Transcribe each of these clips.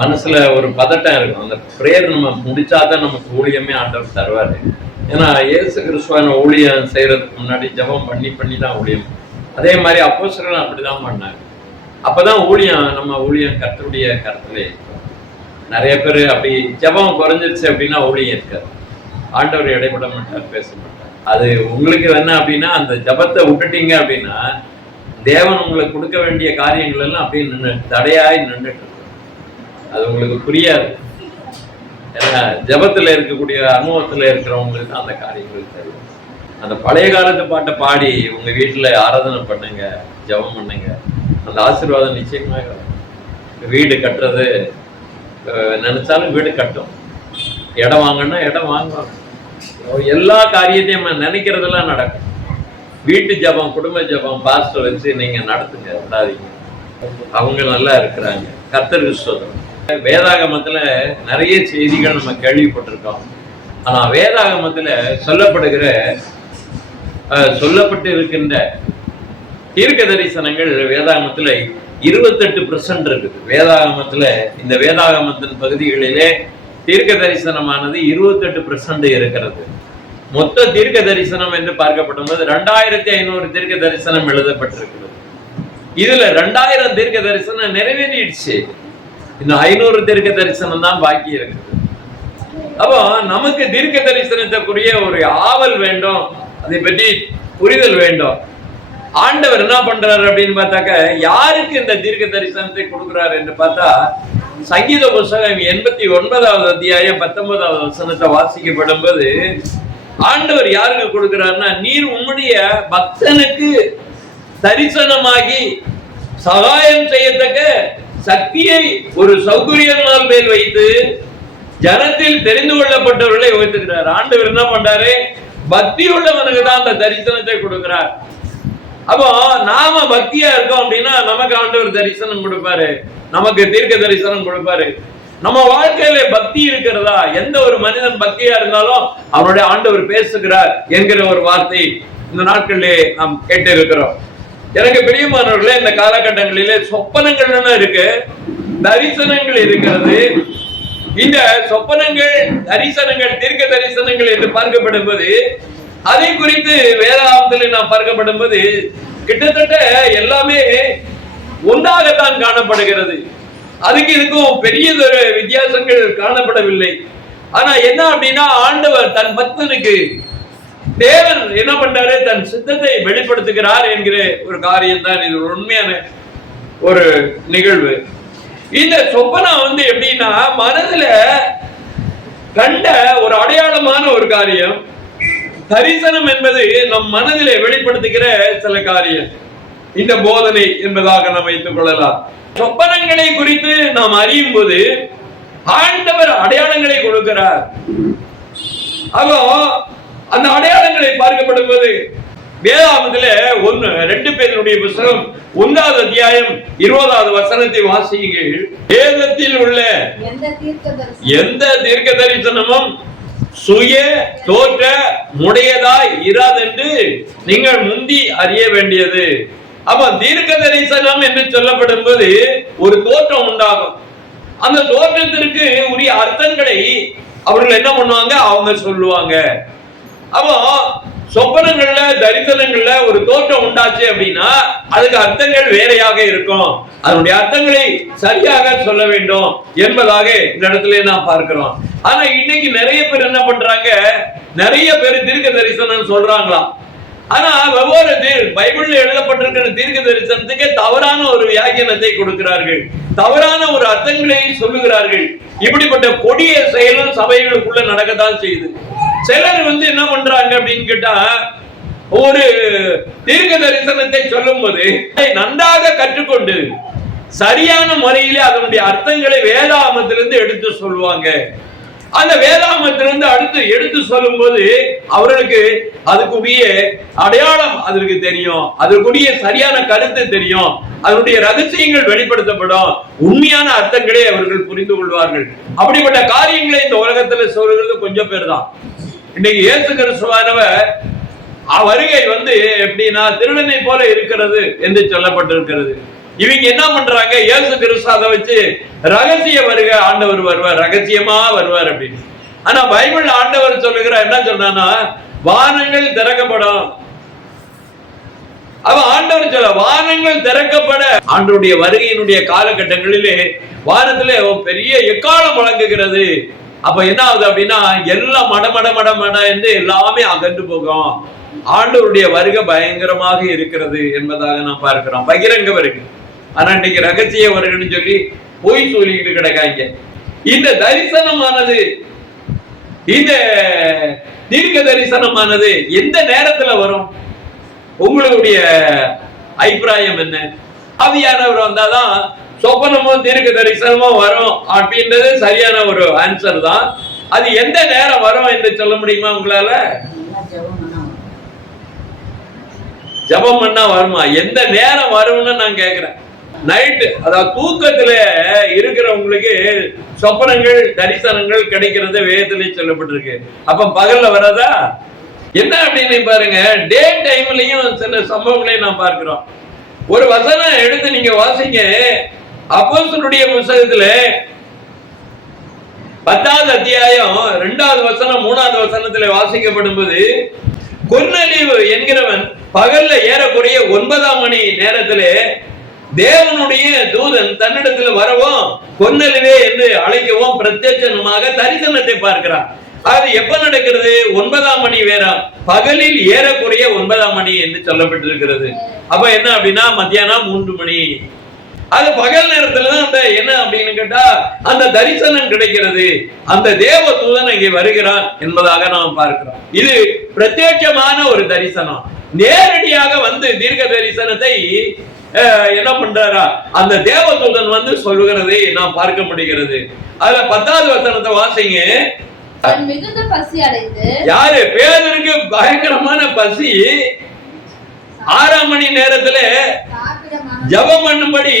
மனசுல ஒரு பதட்டம் இருக்கும். அந்த பிரேயர் நம்ம முடிச்சாதான் நமக்கு ஊழியமே ஆண்டவர் தருவாரு. ஏன்னா இயேசு கிறிஸ்துவான ஊழியம் செய்யறதுக்கு முன்னாடி ஜெபம் பண்ணி தான் ஊழியம். அதே மாதிரி அப்போஸ்தலர்கள் அப்படிதான் பண்ணாங்க. அப்பதான் நம்ம ஊழியம் கர்த்தருடைய கருத்துல. நிறைய பேர் அப்படி ஜெபம் குறைஞ்சிருச்சு அப்படின்னா ஊழியம் இருக்காது. ஆண்டவர் இடைப்பட மாட்டார், பேச மாட்டார். அது உங்களுக்கு என்ன அப்படின்னா, அந்த ஜெபத்தை விட்டுட்டீங்க அப்படின்னா தேவன் உங்களுக்கு கொடுக்க வேண்டிய காரியங்கள் எல்லாம் அப்படியே தடையாய் நின்றுட்டு இருக்கு. அது உங்களுக்கு புரியாது. ஏன்னா ஜெபத்துல இருக்கக்கூடிய அனுபவத்துல இருக்கிறவங்களுக்கு அந்த காரியங்கள் தெரியும். அந்த பழைய காலத்து பாட்டை பாடி உங்க வீட்டுல ஆராதனை பண்ணுங்க, ஜெபம் பண்ணுங்க, அந்த ஆசீர்வாதம் நிச்சயமாக. வீடு கட்டுறது நினைச்சாலும் வீடு கட்டும், இடம் வாங்கன்னா இடம் வாங்குவாங்க. எல்லா காரியத்தையும் நினைக்கிறதெல்லாம் நடக்கும். வீட்டு ஜபம், குடும்ப ஜபம் பாஸ்டர் வச்சு நீங்க நடத்துங்க, விடாதீங்க. அவங்க நல்லா இருக்கிறாங்க. கர்த்தருக்கு ஸ்தோத்திரம். வேதாகமத்துல நிறைய செய்திகள் நம்ம கேள்விப்பட்டிருக்கோம். ஆனா வேதாகமத்துல சொல்லப்பட்டு இருக்கின்ற தீர்க்க தரிசனங்கள் வேதாகமத்துல 28% இருக்குது. வேதாகமத்துல இந்த வேதாகமத்தின் பகுதிகளிலே தீர்க்க தரிசனமானது 28% இருக்கிறது. மொத்த தீர்க்க தரிசனம் என்று பார்க்கப்படும் 2500 தீர்க்க தரிசனம் எழுதப்பட்டிருக்கிறது. இதுல 2000 தீர்க்க தரிசனம் நிறைவேறிடுச்சு. இன்னும் 500 தீர்க்க தரிசனம் தான் பாக்கி இருக்குது. அப்போ நமக்கு தீர்க்க தரிசனத்துக்குரிய ஒரு ஆவல் வேண்டும், அதை பற்றி புரிதல் வேண்டும். ஆண்டவர் என்ன பண்றாரு அப்படின்னு பார்த்தாக்க, யாருக்கு இந்த தீர்க்க தரிசனத்தை கொடுக்கிறார் என்று பார்த்தா, சங்கீத புஸ்தகம் 89வது அத்தியாயம் 19வது வசனத்தை வாசிக்கப்படும் போது ஆண்டவர் யாருக்கு கொடுக்கிறார்னா, நீர் உம்முடைய பக்தனுக்கு தரிசனமாகி சகாயம் செய்யத்தக்க சக்தியை ஒரு சௌகரியனால் மேல் வைத்து ஜனத்தில் தெரிந்து கொள்ளப்பட்டவர்களை உயர்த்துகிறார். ஆண்டவர் என்ன பண்றாரு, பக்தி உள்ளவனுக்கு தான் அந்த தரிசனத்தை கொடுக்கிறார். அப்போ நாம பக்தியா இருக்கோம் அப்படின்னா நமக்கு ஆண்டவர் தரிசனம் கொடுப்பாரு, நமக்கு தீர்க்க தரிசனம் கொடுப்பாரு. நம்ம வாழ்க்கையில பக்தி இருக்கிறதா? எந்த ஒரு மனிதன் பக்தியா இருந்தாலும் அவருடைய ஆண்டவர் பேசுகிறார் என்கிற ஒரு வார்த்தை இந்த நாட்களிலே நாம் கேட்டு இருக்கிறோம். எனக்கு பிரியமானவர்களே, இந்த காலகட்டங்களிலே சொப்பனங்கள் இருக்கு, தரிசனங்கள் இருக்கிறது. இந்த சொப்பனங்கள், தரிசனங்கள், தீர்க்க தரிசனங்கள் என்று பார்க்கப்படும் போது, அதை குறித்து வேதாகமத்தில் நாம் பார்க்கப்படும் போது கிட்டத்தட்ட எல்லாமே ஒன்றாகத்தான் காணப்படுகிறது. அதுக்கு இதுக்கும் பெரியதொரு வித்தியாசங்கள் காணப்படவில்லை. ஆனா என்ன அப்படின்னா, ஆண்டவர் தன் பக்தனுக்கு, தேவன் என்ன பண்றாரு, தன் சித்தத்தை வெளிப்படுத்துகிறார் என்கிற ஒரு காரியம் தான் இது உண்மையான ஒரு நிகழ்வு. இந்த சொப்பனம் எப்படின்னா, மனதுல கண்ட ஒரு அடையாளமான ஒரு காரியம். தரிசனம் என்பது நம் மனதிலே வெளிப்படுத்துகிற சில காரியம். இந்த போதனை என்பதாக நாம் வைத்துக் கொள்ளலாம். சொப்பனங்களை குறித்து நாம் அறியும் போது ஆண்டவர் அடையாளங்களை கொடுக்கிறார். அப்போ அந்த அடையாளங்களை பார்க்கப்படும் போது வேதாகமத்திலே 2 பேருடைய புத்தகம் 1வது அத்தியாயம் 20வது வசனத்தை வாசியுங்கள். வேதத்தில் உள்ள எந்த தீர்க்க தரிசனமும் சுய தோற்ற முடையதாய் இராதென்று நீங்கள் முந்தி அறிய வேண்டியது. அப்ப தீர்க்க தரிசனம் என்று சொல்லப்படும் போது ஒரு தோற்றம் உண்டாகும். அந்த தோற்றத்திற்கு உரிய அர்த்தங்களை அவர்கள் என்ன பண்ணுவாங்க, அவங்க சொல்லுவாங்க. அப்போ சொப்பனங்கள்ல, தரிசனங்கள்ல ஒரு தோற்றம் உண்டாச்சு அப்படின்னா அதுக்கு அர்த்தங்கள் வேறையாக இருக்கும். அதனுடைய அர்த்தங்களை சரியாக சொல்ல வேண்டும் என்பதாக இந்த இடத்துல நாம் பார்க்கிறோம். ஆனா இன்னைக்கு நிறைய பேர் என்ன பண்றாங்க, நிறைய பேர் தீர்க்க தரிசனம் சொல்றாங்களாம். ஆனா ஒவ்வொரு பைபிள்ல எழுதப்பட்டிருக்கிற தீர்க்க தரிசனத்துக்கு தவறான ஒரு வியாக்கியானத்தை கொடுக்கிறார்கள், தவறான ஒரு அர்த்தங்களை சொல்லுகிறார்கள். இப்படிப்பட்ட கொடிய செயலும் சபைகளுக்குள்ள நடக்கத்தான் செய்யுது. சிலர் என்ன பண்றாங்க அப்படின்னு கேட்டா, ஒரு தீர்க்க தரிசனத்தை சொல்லும் போது நன்றாக கற்றுக்கொண்டு சரியான முறையிலே அதனுடைய அர்த்தங்களை வேதாகமத்திலிருந்து எடுத்து சொல்லுவாங்க. அந்த வேதாகமத்திலிருந்து அடுத்து எடுத்து சொல்லும் போது அவர்களுக்கு அதுக்குரிய அடையாளம் அதற்கு தெரியும், அதற்குரிய சரியான கருத்து தெரியும், அதனுடைய ரகசியங்கள் வெளிப்படுத்தப்படும், உண்மையான அர்த்தங்களை அவர்கள் புரிந்து கொள்வார்கள். அப்படிப்பட்ட காரியங்களை இந்த உலகத்துல சொல்றது கொஞ்சம் பேர் தான். இன்னைக்கு இயேசு கிறிஸ்துவானவர் வருகை எப்படின்னா திருடனை போல இருக்கிறது என்று சொல்லப்பட்டிருக்கிறது. இவங்க என்ன பண்றாங்க, இயேசு கிறிஸ்து அதை வச்சு ரகசிய வருக ஆண்டவர் வருவார், ரகசியமா வருவார் அப்படின்னு. ஆனா பைபிள் ஆண்டவர் சொல்லுகிறார், என்ன சொன்னா, வானங்கள் திறக்கப்படும். அவ ஆண்டவர் சொல்ல வானங்கள் திறக்கப்பட ஆண்டவருடைய வருகையினுடைய காலகட்டங்களிலே வானத்திலே பெரிய எக்காலம் வழங்குகிறது. அப்ப என்ன ஆகுது அப்படின்னா, எல்லாம் மட என்று எல்லாமே அகன்று போகும். ஆண்டவருடைய வருகை பயங்கரமாக இருக்கிறது என்பதாக நாம் பார்க்கிறோம். பகிரங்க வருகை. ஆனா இன்னைக்கு ரகசிய வருகைன்னு சொல்லி போய் சொல்லிக்கிட்டு கிடக்காங்க. இந்த தரிசனமானது, இந்த தீர்க்க தரிசனமானது எந்த நேரத்துல வரும்? உங்களுடைய அபிப்பிராயம் என்ன? ஆவியானவர் வந்தாதான் சொப்பனமும் தீர்க்க தரிசனமும் வரும் அப்படின்றது சரியான ஒரு ஆன்சர் தான். அது எந்த நேரம் வரும் என்று சொல்ல முடியுமா உங்களால? ஜபம் பண்ணா வருமா? எந்த நேரம் வரும்னு நான் கேக்குறேன். நைட்டு, அதாவது தூக்கத்துல இருக்கிறவங்களுக்கு சொப்பனங்கள் தரிசனங்கள் கிடைக்கிறது வேதத்திலே சொல்லப்பட்டிருக்கு. அப்ப பகல்ல வராதா என்ன அப்படின்னு பாருங்க. டே டைம்லயும் சில சம்பவங்களை நாம் பார்க்கிறோம். ஒரு வசனம் எடுத்து நீங்க வாசிங்க. அப்போஸ்தலருடைய புத்தகத்துல 10வது அத்தியாயம் 2வது வசனம் 3வது வசனத்துல வாசிக்கப்படும் போது, கொர்நேலியு என்கிறவன் பகல்ல ஏறக்குறைய 9ஆம் மணி நேரத்திலே தேவனுடைய தூதன் தன்னிடத்தில் வரவும் கொர்நேலியுவே என்று அழைக்கவும் பிரத்யட்சமாக தரிசனத்தை பார்க்கிறான். அது எப்ப நடக்கிறது? 9ஆம் மணி வேறாம், பகலில் ஏறக்குறைய 9ஆம் மணி என்று சொல்லப்பட்டிருக்கிறது. அப்ப என்ன அப்படின்னா மத்தியானம் 3 மணி. அது பகல் நேரத்துலதான் அந்த என்ன அப்படின்னு கேட்டா அந்த தரிசனம் கிடைக்கிறது. அந்த தேவ தூதன் இங்கே வருகிறான் என்பதாக நாம் பார்க்கிறோம். இது பிரத்யட்சமான ஒரு தரிசனம். நேரடியாக வந்து தீர்க்க தரிசனத்தை என்ன பண்றாரா அந்த தேவ தூதன் வந்து சொல்லுகிறதை நாம் பார்க்க முடிகிறது. அதுல 10வது வசனத்தை வாசிங்க. மிகுந்த பசி அடைந்து, யாரு? பேதுருக்கு பயங்கரமான பசி. 6ஆம் மணி நேரத்துல ஜபம் பண்ணும்படி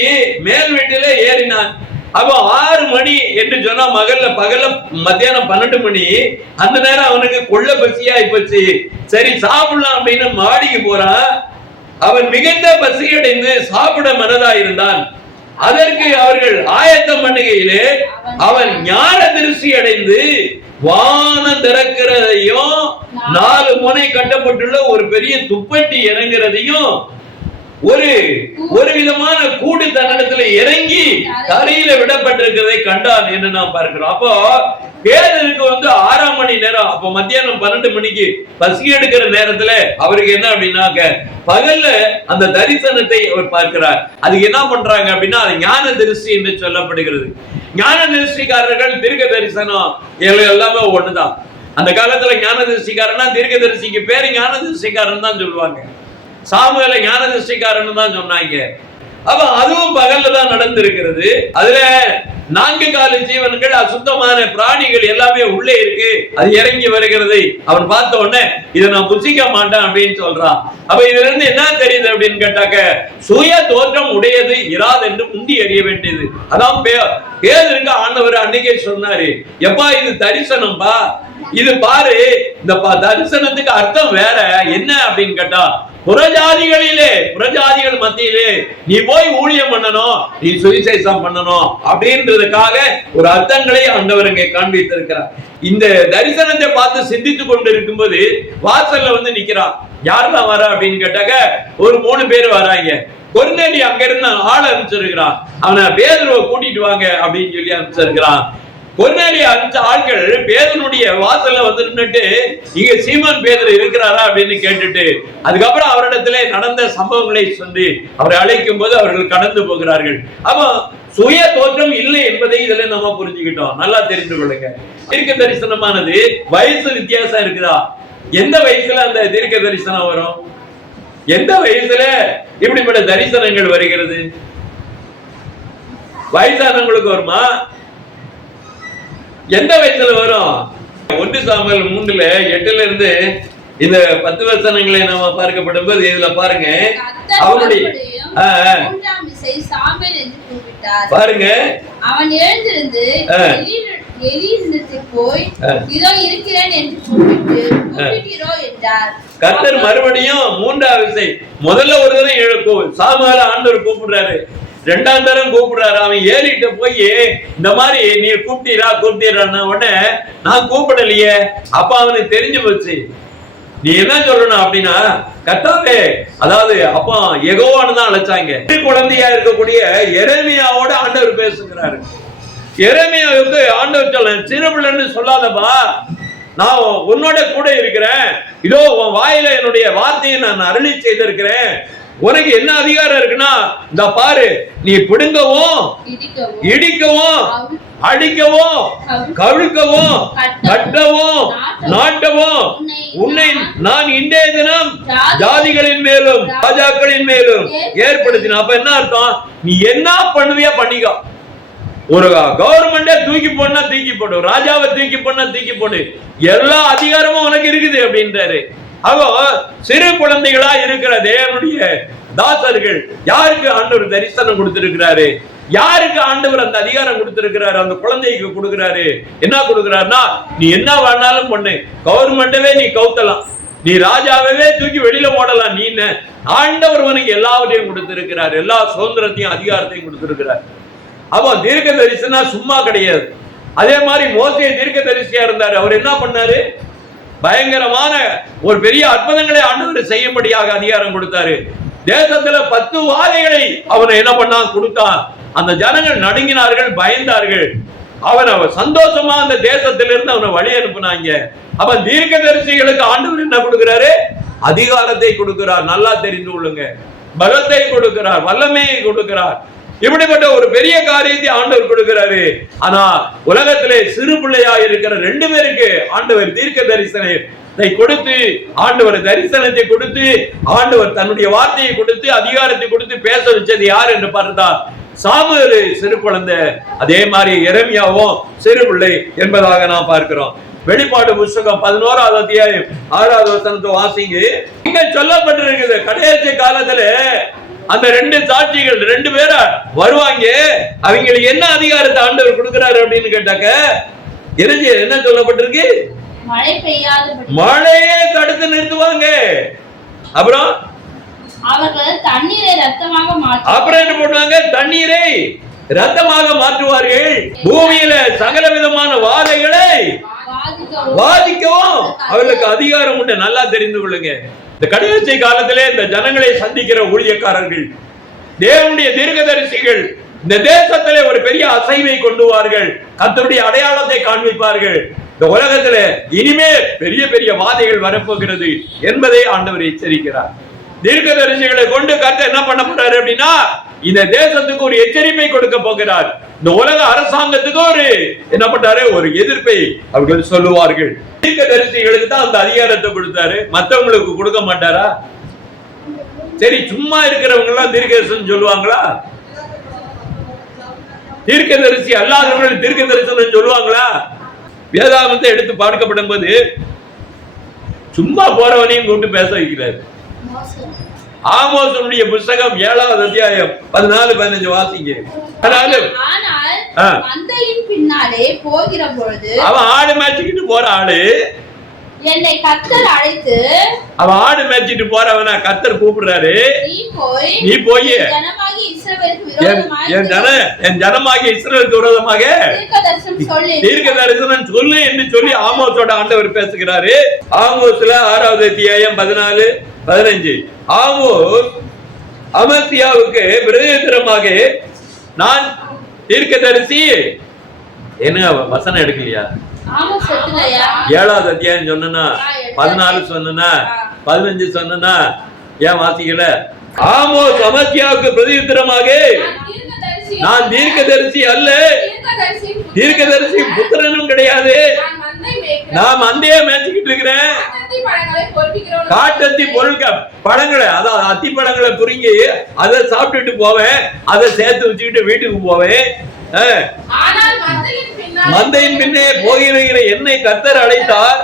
மேல் வீட்டில ஏறினான். அப்போ 6 மணி என்று சொன்னா பகல்ல மத்தியானம் 12 மணி. அந்த நேரம் அவனுக்கு கொள்ள பசியா போச்சு. சரி சாப்பிடலாம் அப்படின்னு மாடிக்கு போறான். அவன் மிகுந்த பசி அடைந்து சாப்பிட மனதா இருந்தான். அதற்கு அவர்கள் ஆயத்தம் பண்ணுகையிலே அவன் ஞான திருஷ்டி அடைந்து வானம் திறக்கிறதையும் 4 முனை கட்டப்பட்டுள்ள ஒரு பெரிய துப்பட்டி இறங்குறதையும் ஒரு விதமான கூடு தன்னிடத்துல இறங்கி தரையில விடப்பட்டிருக்கிறதை கண்டான் என்று நாம் பார்க்கிறோம். அப்போ பேதருக்கு வந்து 6ஆம் மணி நேரம், அப்போ மத்தியானம் 12 மணிக்கு பசி எடுக்கிற நேரத்துல அவருக்கு என்ன அப்படின்னாக்க பகல்ல அந்த தரிசனத்தை அவர் பார்க்கிறார். அதுக்கு என்ன பண்றாங்க அப்படின்னா அது ஞான திருஷ்டி என்று சொல்லப்படுகிறது. ஞான திருஷ்டிக்காரர்கள் தீர்க்க தரிசனம் எல்லாமே ஒண்ணுதான். அந்த காலத்துல ஞான திருஷ்டிக்காரனா தீர்க்க தரிசிக்கு பேரு ஞான திருஷ்டிக்காரன் தான் சொல்லுவாங்க. சாமுவேலை ஞான திருஷ்டிக்காரன் தான் சொன்னாங்க. அப்ப அதுவும் பகல்ல தான் நடந்திருக்கிறது. அதுல 4 கால ஜீவன்கள் அசுத்தமான பிராணிகள் எல்லாமே உள்ளே இருக்கு. அது இறங்கி வருகிறது. அவன் பார்த்த உடனே இதை நான் புசிக்க மாட்டேன் அப்படின்னு சொல்றான். அப்ப இதுல இருந்து என்ன தெரியுது அப்படின்னு கேட்டாக்க சுய தோற்றம் உடையது இராது என்று முந்தி அறிய வேண்டியது. அதான் பேதுருக்கு ஆண்டவர் அன்னைக்கே சொன்னாரு, எப்பா இது தரிசனம்பா, இது பாரு, இந்த தரிசனத்துக்கு அர்த்தம் வேற என்ன அப்படின்னு கேட்டா புறஜாதிகள் மத்தியிலே நீ போய் ஊழியம் பண்ணணும், நீ சுவிசேஷம் பண்ணணும் அப்படின்றதுக்காக ஒரு அர்த்தங்களை ஆண்டவர் இங்கே காண்பித்திருக்கிறார். இந்த தரிசனத்தை பார்த்து சிந்தித்துக் கொண்டு இருக்கும்போது வாசல்ல வந்து நிக்கிறான். யாரெல்லாம் வர அப்படின்னு கேட்டாக்க ஒரு 3 பேர் வராங்க. கொர்நேலியு அங்க இருந்து ஆள் அனுப்பிச்சிருக்கிறான். அவனை பேதுருவை கூட்டிட்டு வாங்க அப்படின்னு சொல்லி அனுப்பிச்சிருக்கிறான். கொர்நேலியு அனுப்பிச்ச ஆட்கள் பேதுருடைய வாசல்ல வந்து நின்னுட்டு இங்க சீமோன் பேதுரு இருக்கிறாரா அப்படின்னு கேட்டுட்டு அதுக்கப்புறம் அவரிடத்திலே நடந்த சம்பவங்களை சொல்லி அவரை அழைக்கும் போது அவர்கள் கடந்து போகிறார்கள். அப்போ சுய தோற்றம் இல்லை என்பதை இதுல நம்ம புரிஞ்சுக்கிட்டோம். நல்லா தெரிந்து கொள்ளுங்க. தீர்க்க தரிசனமானது வயசு வித்தியாசம் இருக்குதா? எந்த வயசுல அந்த தீர்க்க தரிசனம் வரும்? எந்த வயசுல இப்படிப்பட்ட தரிசனங்கள் வருகிறது? வயசானவங்களுக்கு வருமா? எந்த வயசுல வரும்? 1 சாமுவேல் 3:8 இருந்து இந்த 10 வசனங்களை நாம பார்க்கப்படும் போது இதுல பாருங்க, அவனுடைய பாருங்க, அவன் எழுந்திருந்து எலியினிடத்தில் போய் இதோ இருக்கிறேன் என்று கூப்பிட்டீரோ என்றார். கர்த்தர் மறுபடியும் மூன்றாவது விசை, முதல்ல ஒரு தடவை சாமுவேல ஆண்டவர் கூப்பிடுறாரு, ரெண்டாம் தரம் கூப்பிடுறாரு. அவன் ஏறிட்ட போய் இந்த மாதிரி நீ கூப்பிட்டீரான்னு உடனே நான் கூப்பிடலையே. அப்ப அவனுக்கு தெரிஞ்சு போச்சு. நீ என்ன சொல்லணும் அப்படின்னா, கர்த்தாவே, அதாவது அப்பா யெகோவான்னு தான் அழைச்சாங்க. குழந்தையா இருக்கக்கூடிய எரேமியாவோட ஆண்டவர் பேசுகிறாரு. எரேமியாவுக்கு ஆண்டவர் சொல்ல, சிறு பிள்ளைன்னு சொல்லாதப்பா, நான் உன்னோட கூட இருக்கிறேன், இதோ உன் வாயில என்னுடைய வார்த்தையை நான் அருளி செய்திருக்கிறேன், உனக்கு என்ன அதிகாரம் இருக்குன்னா இந்த பாரு, நீ பிடுங்கவும் இடிக்கவும் அடிக்கவும் கவிழ்க்கவும் கட்டவும் நாட்டவும் உன்னை நான் இன்றைய தினம் ஜாதிகளின் மேலும் ராஜாக்களின் மேலும் ஏற்படுத்தின. அப்ப என்ன அர்த்தம்? நீ என்ன பண்ணுவியா பண்ணிக்கோ. ஒரு கவர்மெண்டே தூக்கி போனா தூக்கி போடு, ராஜாவை தூக்கி போனா தூக்கி போடு, எல்லா அதிகாரமும் உனக்கு இருக்குது அப்படின்றாரு. அவோ சிறு குழந்தைகளா இருக்கிற தேவனுடைய தாசர்கள் யாருக்கு ஆண்டவர் தரிசனம் கொடுத்திருக்கிறாரு? யாருக்கு ஆண்டவர் அந்த அதிகாரம் கொடுத்திருக்கிறாரு? அந்த குழந்தைக்கு கொடுக்கிறாரு. என்ன கொடுக்கிறாருன்னா, நீ என்ன வேணாலும் பண்ணு, கவர்மெண்டவே நீ கவுத்தலாம், நீ ராஜாவே தூக்கி வெளியில ஓடலாம், நீ ஆண்டவர் உனக்கு எல்லாவற்றையும் கொடுத்திருக்கிறார், எல்லா சுதந்திரத்தையும் அதிகாரத்தையும் கொடுத்திருக்கிறார். அவன் தீர்க்க தரிசனா சும்மா கிடையாது. அதே மாதிரி மோசே தீர்க்க தரிசியா இருந்தாரு. அவர் என்ன பண்ணாரு? பயங்கரமான ஒரு பெரிய அற்புதங்களை ஆண்டவர் செய்யும்படியாக அதிகாரம் கொடுத்தாரு. தேசத்துல 10 வாதைகளை அவனை என்ன பண்ணான்? கொடுத்தான். அந்த ஜனங்கள் நடுங்கினார்கள், பயந்தார்கள். அவன் சந்தோஷமா அந்த தேசத்திலிருந்து அவனை வழி அனுப்புனாங்க. அவன் தீர்க்க தரிசிகளுக்கு ஆண்டவர் என்ன கொடுக்கிறாரு? அதிகாரத்தை கொடுக்கிறார். நல்லா தெரிந்து கொள்ளுங்க. பலத்தை கொடுக்கிறார், வல்லமையை கொடுக்கிறார். இப்படிப்பட்ட ஒரு பெரிய காரியத்தை ஆண்டவர் கொடுக்கிறாரு. ஆனா உலகத்திலே சிறு பிள்ளையா இருக்கிற 2 பேருக்கு ஆண்டவர் தீர்க்க தரிசனத்தை கொடுத்து, ஆண்டவர் தரிசனத்தை கொடுத்து, ஆண்டவர் தன்னுடைய வார்த்தையை கொடுத்து, அதிகாரத்தை கொடுத்து பேச வச்சது யார் என்று பார்த்தா சாமுவேல் சிறு குழந்தை. அதே மாதிரி எரேமியாவும் சிறு பிள்ளை என்பதாக நாம் பார்க்கிறோம். வெளிப்பாடு புத்தகம் 11ஆவது அத்தியாயம் 6வது வசனத்தை வாசிங்க. இங்க சொல்லப்பட்டிருக்குது, கடைசி காலத்துல அந்த 2 சாட்சிகள் 2 பேரா வருவாங்க. அவங்களுக்கு என்ன அதிகாரத்தை ஆண்டவர் கொடுக்கிறாரு அப்படின்னு கேட்டாக்க என்ன சொல்லப்பட்டிருக்கு? மழையே தடுத்து நிறுத்துவாங்க. அப்புறம் அவர்கள் தண்ணீரை ரத்தமாக மாற்றுவார்கள். அப்புறம் என்ன பண்ணுவாங்க? தண்ணீரை ரத்தமாக மாற்றுவார்கள். பூமியில சகல விதமான வாதைகளை வாதிக்கவும் அவர்களுக்கு அதிகாரம் உண்டு. நல்லா தெரிந்து கொள்ளுங்க. இந்த கடைசி காலத்திலே இந்த ஜனங்களை சந்திக்கிற ஊழியக்காரர்கள், தேவனுடைய தீர்க்கதரிசிகள் இந்த தேசத்திலே ஒரு பெரிய அசைவை கொண்டுவார்கள். கர்த்தருடைய அடையாளத்தை காண்பிப்பார்கள். இந்த உலகத்துல இனிமே பெரிய பெரிய வாதைகள் வரப்போகிறது என்பதை ஆண்டவர் எச்சரிக்கிறார். தீர்க்கதரிசிகளை கொண்டு கர்த்தர் என்ன பண்ண போறாரு அப்படின்னா, இந்த தேசத்துக்கு ஒரு எச்சரிப்பை கொடுக்க போகிறார். இந்த உலக அரசாங்கத்துக்கு ஒரு என்ன பண்றாரு? ஒரு எதிர்ப்பை அவர்கள் சொல்லுவார்கள். தீர்க்கதரிசிகளுக்கு தான் அந்த அதிகாரத்தை கொடுத்தாரு, மற்றவங்களுக்கு கொடுக்க மாட்டாரா? சரி, சும்மா இருக்கிறவங்க எல்லாம் தீர்க்கதரிசனம் சொல்லுவாங்களா? தீர்க்கதரிசி அல்லாதவர்கள் தீர்க்க தரிசனம் சொல்லுவாங்களா? வேதாகமத்தை எடுத்து பார்க்கப்படும் போது சும்மா போறவனையும் கொண்டு பேச வைக்கிறார். ஆமோசுடைய புத்தகம் 7வது அத்தியாயம் 14-15 வாசிங்க. பின்னாலே போகிற பொழுது அவன் ஆடு மேய்ச்சிக்கிட்டு போற ஆளு என்னை கர்த்தர் அழைத்து, அவன் ஆடு மேய்ச்சிட்டு போறவன கர்த்தர் கூப்பிடுறாரு, நீ போய் என் ஜனமாகிய இஸ்ரவேலுக்கு விரோதமாக தீர்க்க தரிசனம் சொல்லு என்று சொல்லி ஆமோஸோட ஆண்டவர் பேசுகிறாரு. ஆமோஸ்ல 6வது அத்தியாயம் 14-15. ஆமோஸ் அமத்சியாவுக்கு பிரதியுத்தரமாக, நான் தீர்க்கதரிசி, என்ன வசனம் எடுக்கலையா? 7வது அத்தியாயம் சொன்னா 14 சொன்னா 15 சொன்னா ஏன் வாசிக்கல? ஆமோஸ் அமத்சியாவுக்கு பிரதியுத்தரமாக, நான் தீர்க்கதரிசி அல்ல, தீர்க்கதரிசி புத்திரனும் கிடையாது, நான் மந்தைய மேய்ச்சிக்கிட்டு இருக்கிறேன், காட்டத்தி பொருட்கள் பழங்களை, அதாவது அத்தி பழங்களை புரிங்கி அதை சாப்பிட்டுட்டு போவேன், அதை சேர்த்து வச்சுக்கிட்டு வீட்டுக்கு போவேன். மந்தையின் பின்னே போகிற என்னை கர்த்தர் அழைத்தார்,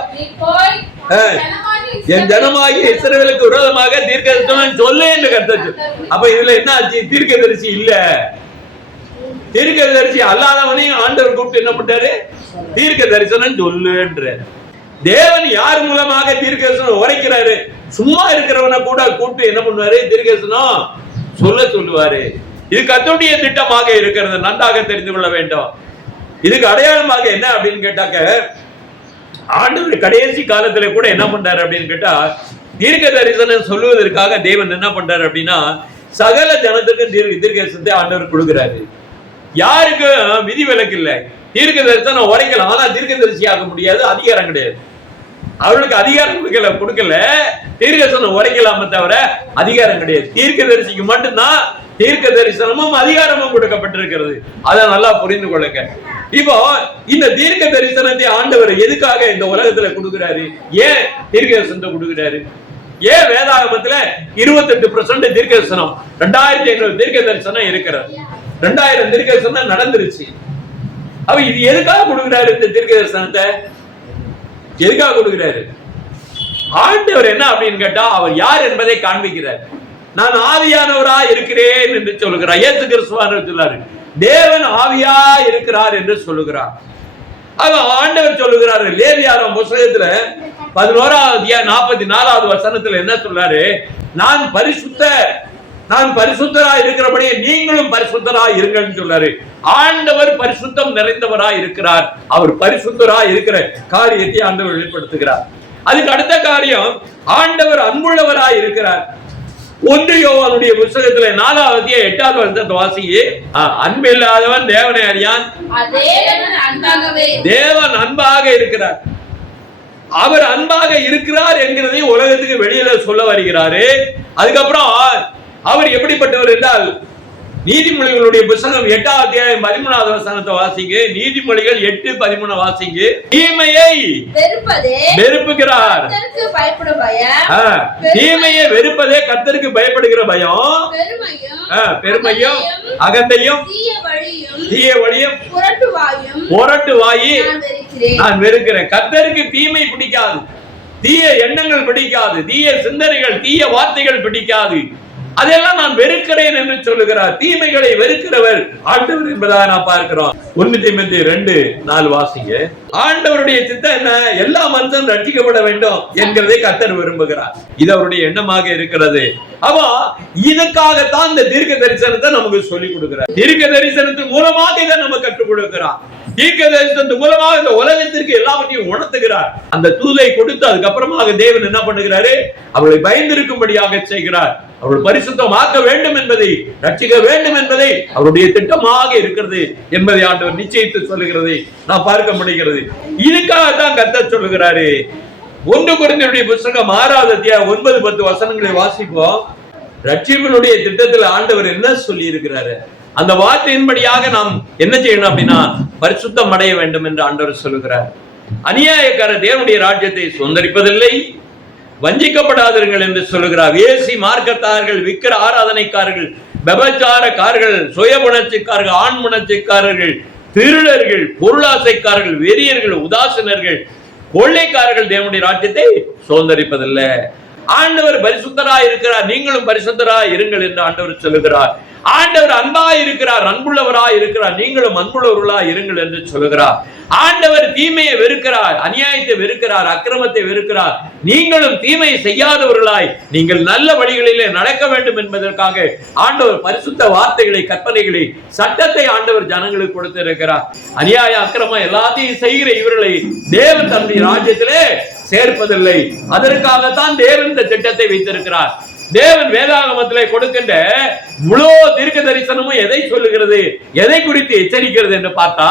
என் ஜனமாகிய இஸ்ரவேலுக்கு விரோதமாக தீர்க்கதரிசனம் சொல்லு என்று கர்த்தர். அப்ப இதுல என்ன ஆச்சு? தீர்க்கதரிசி இல்ல, தீர்க்கதரிசி அல்லாதவனையும் ஆண்டவர் கூப்பிட்டு என்ன பண்ணாரு? தீர்க்க தரிசனம் சொல்லுன்ற. தேவன் யார் மூலமாக தீர்க்க தரிசனம் உரைக்கிறாரு? சும்மா இருக்கிறவனை கூட கூப்பிட்டு என்ன பண்ணுவாரு? தீர்க்க தரிசனம் சொல்லுவாரு. இது கர்த்தருடைய திட்டமாக இருக்கிறது, நன்றாக தெரிந்து கொள்ள வேண்டும். இதுக்கு அடையாளமாக என்ன அப்படின்னு கேட்டாக்க, ஆண்டவர் கடைசி காலத்துல கூட என்ன பண்றாரு அப்படின்னு கேட்டா, தீர்க்க தரிசனம் சொல்லுவதற்காக தேவன் என்ன பண்றாரு அப்படின்னா, சகல ஜனத்துக்கும் தீர்க்க தரிசனத்தை ஆண்டவர் கொடுக்கிறாரு. யாருக்கு விதி விலக்கு இல்லை. தீர்க்க தரிசனம் உரைக்கலாம், ஆனா தீர்க்க தரிசி ஆக முடியாது, அதிகாரம் கிடையாது. அவர்களுக்கு அதிகாரம் கொடுக்கல. தீர்க்க தரிசனம் உரைக்கலாமே தவிர அதிகாரம் கிடையாது. தீர்க்க தரிசிக்கு மட்டும்தான் தீர்க்க தரிசனமும் அதிகாரமும் கொடுக்கப்பட்டிருக்கிறது. அதை நல்லா புரிந்து கொள்ளுங்க. இப்போ இந்த தீர்க்க தரிசனத்தை ஆண்டவர் எதுக்காக இந்த உலகத்துல கொடுக்கிறாரு? ஏன் தீர்க்க தரிசனத்தை கொடுக்கிறாரு? ஏன் வேதாகமத்துல 28% தீர்க்க தரிசனம், 2500 தீர்க்க தரிசனம் இருக்கிறது, 2000 தீர்க்க தரிசனம் நடந்துருச்சு. அவ இது எதுக்காக கொடுக்கிறாரு? இந்த தீர்க்க தரிசனத்தை எதுக்காக கொடுக்கிறாரு? ஆண்டவர் என்ன அப்படின்னு கேட்டா, அவர் யார் என்பதை காண்பிக்கிறார். நான் ஆவியானவரா இருக்கிறேன் என்று சொல்லுகிறார். இயேசு கிறிஸ்துவானவர் சொல்லாரு, தேவன் ஆவியா இருக்கிறார் என்று சொல்லுகிறார். ஆண்டவர் சொல்லுகிறாரு லேவியாரம் புத்தகத்துல 11:44 வசனத்துல என்ன சொல்றாரு? நான் பரிசுத்தரா இருக்கிறபடியே நீங்களும் பரிசுத்தரா இருங்கன்னு சொல்றாரு. ஆண்டவர் பரிசுத்தம் நிறைந்தவராய் இருக்கிறார். அவர் பரிசுத்தராய் இருக்கிற காரியத்தை ஆண்டவர் வெளிப்படுத்துகிறார். அதுக்கு அடுத்த காரியம், ஆண்டவர் அன்புள்ளவராய் இருக்கிறார். 1 யோவானுடைய புத்தகத்துல 4:8 வசனத்தை வாசியே, அன்பில்லாதவன் தேவனை அறியான், தேவன் அன்பாக இருக்கிறார். அவர் அன்பாக இருக்கிறார் என்கிறதை உலகத்துக்கு வெளியில சொல்ல வருகிறாரு. அதுக்கப்புறம் அவர் எப்படிப்பட்டவர் என்றால், நீதிமொழிகளுடைய புத்தகம் 8:13 வசனத்தை வாசிங்க. நீதிமொழிகள் 8:13 வாசிங்க. தீமையை வெறுப்புகிறார். தீமையை வெறுப்பதே கர்த்தருக்கு பயப்படுகிற பயம், பெருமையும் அகந்தையும் தீய வழியும் புரட்டு வாயி நான் வெறுக்கிறேன். கர்த்தருக்கு தீமை பிடிக்காது, தீய எண்ணங்கள் பிடிக்காது, தீய சிந்தனைகள், தீய வார்த்தைகள் பிடிக்காது. அதெல்லாம் நான் வெறுக்கிறேன் என்று சொல்லுகிறார். தீமைகளை வெறுக்கிறவர் ஆண்டவர் என்பதாக நான் பார்க்கிறோம். 1 தீமோத்தேயு 2:4 வாசிங்க. ஆண்டவருடைய சித்தம் என்ன? எல்லா மனுஷனும் ரட்சிக்கப்பட வேண்டும் என்கிறதை கர்த்தர் விரும்புகிறார். இது அவருடைய எண்ணமாக இருக்கிறது. அவ இதுக்காகத்தான் இந்த தீர்க்க தரிசனத்தை நமக்கு சொல்லிக் கொடுக்கிறார். தீர்க்க தரிசனத்தின் மூலமாக இதை நம்ம கற்றுக் கொடுக்கிறார். தீர்க்க தரிசனத்தின் மூலமாக இந்த உலகத்திற்கு எல்லாவற்றையும் உணர்த்துகிறார். அந்த தூதை கொடுத்து அதுக்கப்புறமாக தேவன் என்ன பண்ணுகிறாரு? அவளை பயந்திருக்கும்படியாக செய்கிறார். அவள் பரிசுத்தமாக்க வேண்டும் என்பதை, ரட்சிக்க வேண்டும் என்பதை அவருடைய திட்டமாக இருக்கிறது என்பதை ஆண்டவர் நிச்சயித்து சொல்லுகிறதை நான் பார்க்க முடிகிறது. இதுக்காகத்தான் கர்த்தர் சொல்லுகிறாரு. 1 கொரிந்தியருடைய புத்தகம் 6:9-10 வசனங்களை வாசிப்போம். ரட்சிப்பினுடைய திட்டத்தில் ஆண்டவர் என்ன சொல்லி இருக்கிறாரு? அந்த வார்த்தையின்படியாக நாம் என்ன செய்யணும் அப்படின்னா, பரிசுத்தம் அடைய வேண்டும் என்று ஆண்டவர் சொல்லுகிறார். அநியாயக்கார தேவனுடைய ராஜ்யத்தை சுதந்தரிப்பதில்லை, வஞ்சிக்கப்படாதீர்கள் என்று சொல்லுகிறார். வேசி மார்க்கத்தார்கள், விக்கிர ஆராதனைக்காரர்கள், விபச்சாரக்காரர்கள், சுயபுணர்ச்சிக்காரர்கள், ஆண்முணர்ச்சிக்காரர்கள், திருடர்கள், பொருளாசைக்காரர்கள், வெறியர்கள், உதாசீனர்கள், கொள்ளைக்காரர்கள் தேவனுடைய ராஜ்யத்தை சுதந்தரிப்பதில்லை. ஆண்டவர் பரிசுத்தராய் இருக்கிறார், நீங்களும் பரிசுத்தராய் இருங்கள் என்று ஆண்டவர் சொல்லுகிறார். ஆண்டவர் அன்பாய் இருக்கிறார், அன்புள்ளவராய் இருக்கிறார், நீங்களும் அன்புள்ளவர்களாய் இருங்கள் என்று சொல்லுகிறார். ஆண்டவர் தீமையை வெறுக்கிறார், அநியாயத்தை வெறுக்கிறார், அக்கிரமத்தை வெறுக்கிறார். நீங்களும் தீமையை செய்யாதவர்களாய் நீங்கள் நல்ல வழிகளிலே நடக்க வேண்டும் என்பதற்காக ஆண்டவர் பரிசுத்த வார்த்தைகளை, கற்பனைகளை, சட்டத்தை ஆண்டவர் ஜனங்களுக்கு கொடுத்திருக்கிறார். அநியாய அக்கிரமம் எல்லாத்தையும் செய்கிற இவர்களை தேவன் தன்னுடைய ராஜ்யத்திலே சேர்ப்பதில்லை. அதற்காகத்தான் தேவன் இந்த திட்டத்தை வைத்திருக்கிறார். தேவன் வேதாகமத்திலே கொடுக்கின்ற முழு தீர்க்க தரிசனமும் எதை சொல்லுகிறது, எதை குறித்து எச்சரிக்கிறது என்று பார்த்தா,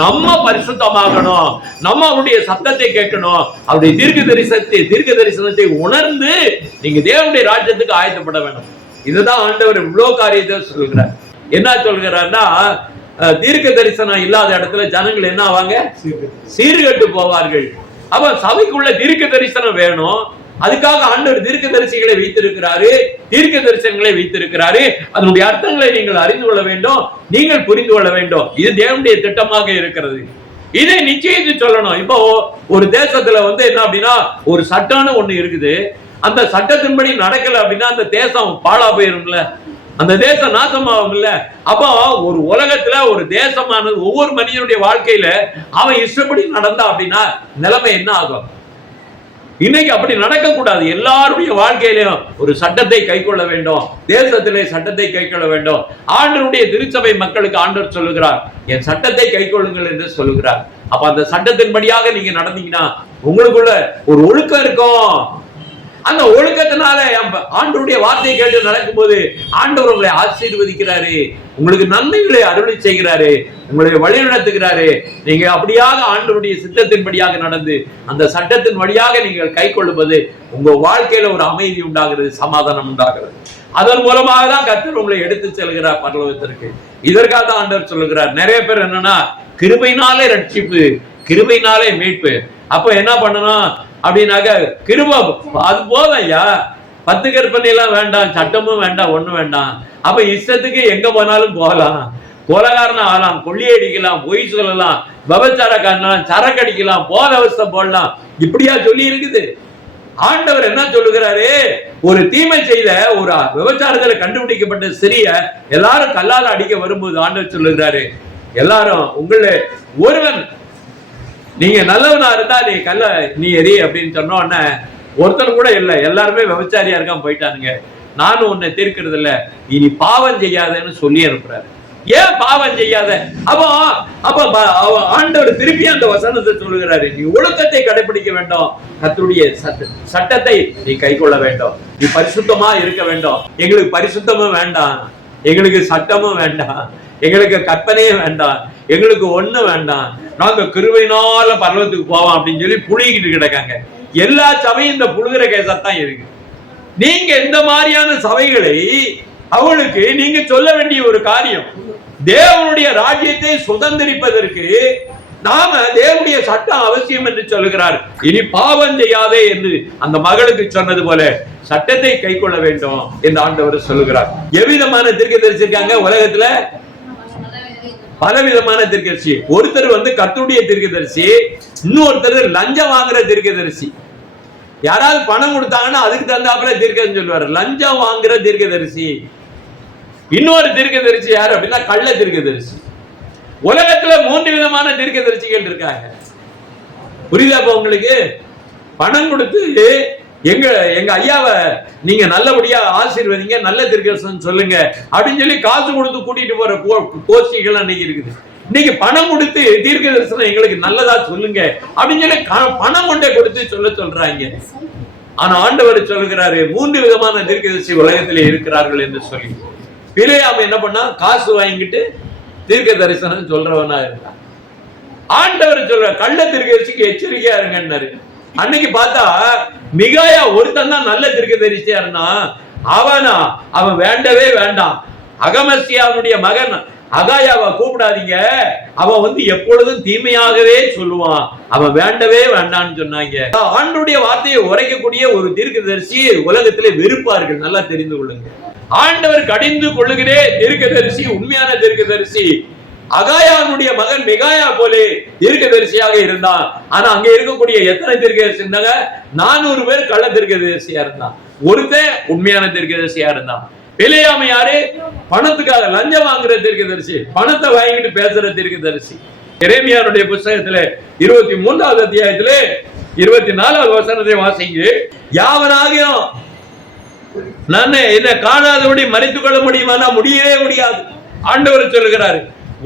நம்ம பரிசுத்தமாகணும், நம்ம அவருடைய சத்தத்தை கேட்கணும், அவருடைய தீர்க்க தரிசனத்தை உணர்ந்து நீங்க தேவனுடைய ராஜ்யத்துக்கு ஆயத்தப்பட வேண்டும். இதுதான் ஆண்டவர் இவ்வளவு காரியத்தை சொல்லுகிறார். என்ன சொல்கிறார்னா, தீர்க்க தரிசனம் இல்லாத இடத்துல ஜனங்கள் என்ன ஆவாங்க? சீர்கெட்டு போவார்கள். அப்ப சபைக்குள்ள தீர்க்க தரிசனம் வேணும். அதுக்காக ஆண்டவர் தீர்க்க தரிசிகளை வைத்திருக்கிறாரு, தீர்க்க தரிசனங்களை வைத்திருக்கிறாரு. அதனுடைய அர்த்தங்களை நீங்கள் அறிந்து கொள்ள வேண்டும், நீங்கள் புரிந்து கொள்ள வேண்டும். இது தேவனுடைய திட்டமாக இருக்கிறது. இதை நிச்சயித்து சொல்லணும். இப்போ ஒரு தேசத்துல என்ன அப்படின்னா, ஒரு சட்டம்னு ஒண்ணு இருக்குது. அந்த சட்டத்தின்படி நடக்கல அப்படின்னா அந்த தேசம் பாழா போயிரும்ல. அந்த தேசம் நாசமாகும் இல்ல. அப்போ ஒரு உலகத்துல ஒரு தேசமானது ஒவ்வொரு மனிதனுடைய வாழ்க்கையில அவன் இஷ்டப்படி நடந்தா அப்படின்னா நிலைமை என்ன ஆகும்? இன்னைக்கு அப்படி நடக்க கூடாது. எல்லாருடைய வாழ்க்கையிலும் ஒரு சட்டத்தை கைக்கொள்ள வேண்டும், தேசத்திலே சட்டத்தை கைக்கொள்ள வேண்டும். ஆண்டவருடைய திருச்சபை மக்களுக்கு ஆண்டவர் சொல்லுகிறார், என் சட்டத்தை கைக்கொள்ளுங்கள் என்று சொல்லுகிறார். அப்ப அந்த சட்டத்தின்படியாக நீங்க நடந்தீங்கன்னா உங்களுக்குள்ள ஒரு ஒழுக்கம் இருக்கும். அந்த ஒழுக்கத்தினால ஆண்டவருடைய வார்த்தையை கேட்டு நடக்கும்போது ஆண்டவர் உங்களை ஆசீர்வதிக்கிறாரு, உங்களுக்கு நன்மைகளை அருளி செய்கிறாரு, உங்களை வழி நடத்துகிறாரு. நீங்க அப்படியாக ஆண்டவருடைய சித்தத்தின்படியாக நடந்து அந்த சட்டத்தின் வழியாக நீங்கள் கை கொள்ளும்போது உங்க வாழ்க்கையில ஒரு அமைதி உண்டாகிறது, சமாதானம் உண்டாகிறது. அதன் மூலமாக தான் கர்த்தர் உங்களை எடுத்து செல்கிறார் பரலோகத்திற்கு. இதற்காக தான் ஆண்டவர் சொல்லுகிறார். நிறைய பேர் என்னன்னா கிருபையினாலே ரட்சிப்பு, கிருபையினாலே மீட்பு. அப்ப என்ன பண்ணணும் அப்படின்னாக்க கிருபை அது போதும் ஐயா, 10 கற்பனை எல்லாம் வேண்டாம், சட்டமும் வேண்டாம், ஒண்ணும் வேண்டாம். அப்ப இஷ்டத்துக்கு எங்க போனாலும் போகலாம், கொலைகாரனா ஆகலாம், கொள்ளையடிக்கலாம், பொய் சொல்லலாம், விபச்சாரக்காரலாம், சரக்கு அடிக்கலாம், போத அவஸ்தை போடலாம். இப்படியா சொல்லி இருக்குது? ஆண்டவர் என்ன சொல்லுகிறாரு? ஒரு தீமை செய்த ஒரு விபச்சாரத்துல கண்டுபிடிக்கப்பட்ட சிறிய எல்லாரும் கல்லால அடிக்க வரும்போது ஆண்டவர் சொல்லுகிறாரு, எல்லாரும் உங்கள ஒருவன் நீங்க நல்லவனா இருந்தா நீ கல்ல நீ எரி அப்படின்னு சொன்ன உடனே ஒருத்தர் கூட இல்லை, எல்லாருமே விபச்சாரியா இருக்காம போயிட்டானுங்க. நானும் உன்னை தீர்க்கிறது இல்ல, இனி பாவம் செய்யாதன்னு சொல்லி அனுப்புறாரு. ஏன் பாவம் செய்யாத? அப்ப ஆண்டவர் திருப்பி அந்த வசனத்தை சொல்லுகிறாரு, நீ ஒழுக்கத்தை கடைபிடிக்க வேண்டும், கர்த்தருடைய சட்டத்தை நீ கை கொள்ள வேண்டும், நீ பரிசுத்தமா இருக்க வேண்டும். எங்களுக்கு பரிசுத்தமும் வேண்டாம், எங்களுக்கு சட்டமும் வேண்டாம், எங்களுக்கு கற்பனையும் வேண்டாம், எங்களுக்கு ஒண்ணு வேண்டாம், நாங்க கிருபையினால பரலோகத்துக்கு போவோம் அப்படின்னு சொல்லி புழுகிட்டு கிடக்காங்க. எல்லா சபையும் இந்த புழுகிற கேசத்தான் இருக்கு. நீங்க இந்த மாதிரியான சபைகளை அவளுக்கு நீங்க சொல்ல வேண்டிய ஒரு காரியம், தேவனுடைய ராஜ்யத்தை சுதந்திரிப்பதற்கு நாம தேவனுடைய சட்டம் அவசியம் என்று சொல்லுகிறார். இனி பாவம் செய்யாதே என்று அந்த மகளுக்கு சொன்னது போல சட்டத்தை கை கொள்ள வேண்டும் என்று ஆண்டவர் சொல்லுகிறார். எவ்விதமான தீர்க்கதரிசி இருக்காங்க உலகத்துல? பலவிதமான தீர்க்கதரிசி. ஒருத்தர் கர்த்தருடைய தீர்க்கதரிசி, இன்னொருத்தர் லஞ்சம் வாங்குற தீர்க்கதரிசி. யாராவது பணம் கொடுத்தாங்கன்னா அதுக்கு தந்தாப்புல தீர்க்கதரிசி சொல்லுவார், லஞ்சம் வாங்குற தீர்க்கதரிசி. இன்னொரு தீர்க்கதரிசி யாரு அப்படின்னா கள்ள தீர்க்கதரிசி. உலகத்துல 3 விதமான தீர்க்கதரிசிகள் இருக்காங்க. புரியுதா உங்களுக்கு? பணம் கொடுத்து எங்க ஐயாவை நீங்க நல்லபடியா ஆசீர்வதிங்க, நல்ல தீர்க்கதரிசனம் சொல்லுங்க அப்படின்னு சொல்லி காசு கொடுத்து கூட்டிட்டு போற கோஷ்டிகள் அன்னைக்கு இருக்குது. இன்னைக்கு பணம் கொடுத்து தீர்க்க தரிசனம் எங்களுக்கு நல்லதா சொல்லுங்க அப்படின்னு சொல்லி பணம் கொண்டே கொடுத்து சொல்றாங்க. ஆனா ஆண்டவர் சொல்லுகிறாரு 3 விதமான தீர்க்கதரிசி உலகத்திலே இருக்கிறார்கள் என்று சொல்லி. பிலேயாம் என்ன பண்ணா? காசு வாங்கிட்டு தீர்க்க தரிசனம் சொல்றவனா இருந்தான். ஆண்டவர் சொல்ற கள்ள தீர்க்கதரிசிக்கு எச்சரிக்கையா இருங்கன்னாரு. அன்னைக்கு பார்த்தா மிகாயா ஒருத்தன் தான் நல்ல தீர்க்கதரிசியா இருந்தான். அவன் வேண்டவே வேண்டாம். அகமசியாவுடைய மகன் அகாயாவை கூப்பிடாதீங்க, அவன் எப்பொழுதும் தீமையாகவே சொல்லுவான், அவன் வேண்டவே வேண்டான்னு சொன்னாங்க. ஆண்டவருடைய வார்த்தையை உரைக்கக்கூடிய ஒரு தீர்க்கதரிசி உலகத்திலே வெறுப்பார்கள், நல்லா தெரிந்து கொள்ளுங்க. ஆண்டவர் கடிந்து கொள்ளுகிறே தீர்க்கதரிசி, உண்மையான தீர்க்கதரிசி அகாயாவுடைய மகன் மிகாயா போலே தீர்க்கதரிசியாக இருந்தான். ஆனா அங்க இருக்கக்கூடிய எத்தனை தீர்க்கதரிசி இருந்தாங்க? 400 பேர் கள்ள தீர்க்கதரிசியா இருந்தான், ஒருத்தன் உண்மையான தீர்க்கதரிசியா இருந்தான். பிலேயாம் யாரு? பணத்துக்காக லஞ்சம் வாங்குற தீர்க்கதரிசி, பணத்தை வாங்கிட்டு பேசுற தீர்க்கதரிசி. எரேமியாவுடைய புத்தகத்துல 23வது அத்தியாயத்திலே 24வது வசனத்தை வாசிங்க. யாவனாகியும் நான் என்ன காணாதபடி மறைத்துக் கொள்ள முடியுமானா முடியவே முடியாது. ஆண்டவர் சொல்லுகிறாரு,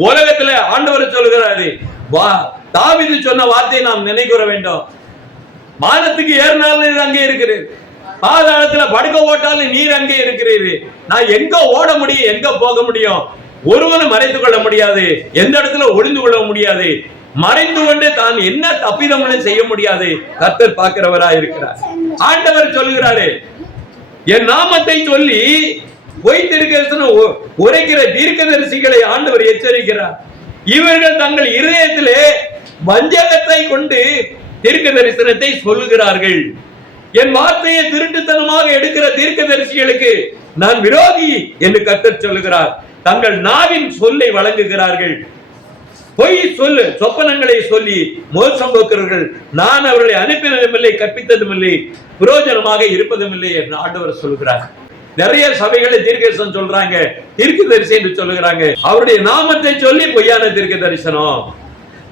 உலகத்துல ஆண்டவர் சொல்லுகிறாரு, தாவீது சொன்ன வார்த்தையை நாம் நினைக்கூற வேண்டும். வானத்துக்கு ஏறினாலும் அங்கே இருக்கிறேன், பாதாளத்துல படுக்க ஓட்டாலும் நீர் அங்கே இருக்கிறீரு. நான் எங்க ஓட முடியும், எங்க போக முடியும்? ஒருவனும் மறைத்துக் கொள்ள முடியாது, எந்த இடத்துல ஒளிந்து கொள்ள முடியாது, மறைந்து கொண்டு தான் என்ன தப்பிதங்களும் செய்ய முடியாது. கர்த்தர் பார்க்கிறவரா இருக்கிறார். ஆண்டவர் சொல்லுகிறாரு, என் நாமத்தை சொல்லி பொய் தீர்க்கதரிசனம் உரைக்கிற தீர்க்கதரிசிகளை ஆண்டவர் எச்சரிக்கிறார். இவர்கள் தங்கள் இருதயத்திலே வஞ்சகத்தை கொண்டு தீர்க்க தரிசனத்தை சொல்லுகிறார்கள். என் வார்த்தையை திருட்டுத்தனமாக எடுக்கிற தீர்க்கதரிசிகளுக்கு நான் விரோதி என்று கர்த்தர் சொல்லுகிறார். தங்கள் நாவின் சொல்லை வழங்குகிறார்கள், பொய் சொல்லு சொப்பனங்களை சொல்லி மோசம் போக்குகிறார்கள். நான் அவர்களை அனுப்பினதும் இல்லை, கற்பித்ததும் இல்லை, பிரயோஜனமாக இருப்பதும் இல்லை என்று ஆண்டவர் சொல்கிறார். நிறைய சபைகளை தீர்க்கதரிசனம் சொல்றாங்க, தீர்க்கதரிசி என்று சொல்லுகிறாங்க. அவருடைய நாமத்தை சொல்லி பொய்யான தீர்க்க தரிசனம்,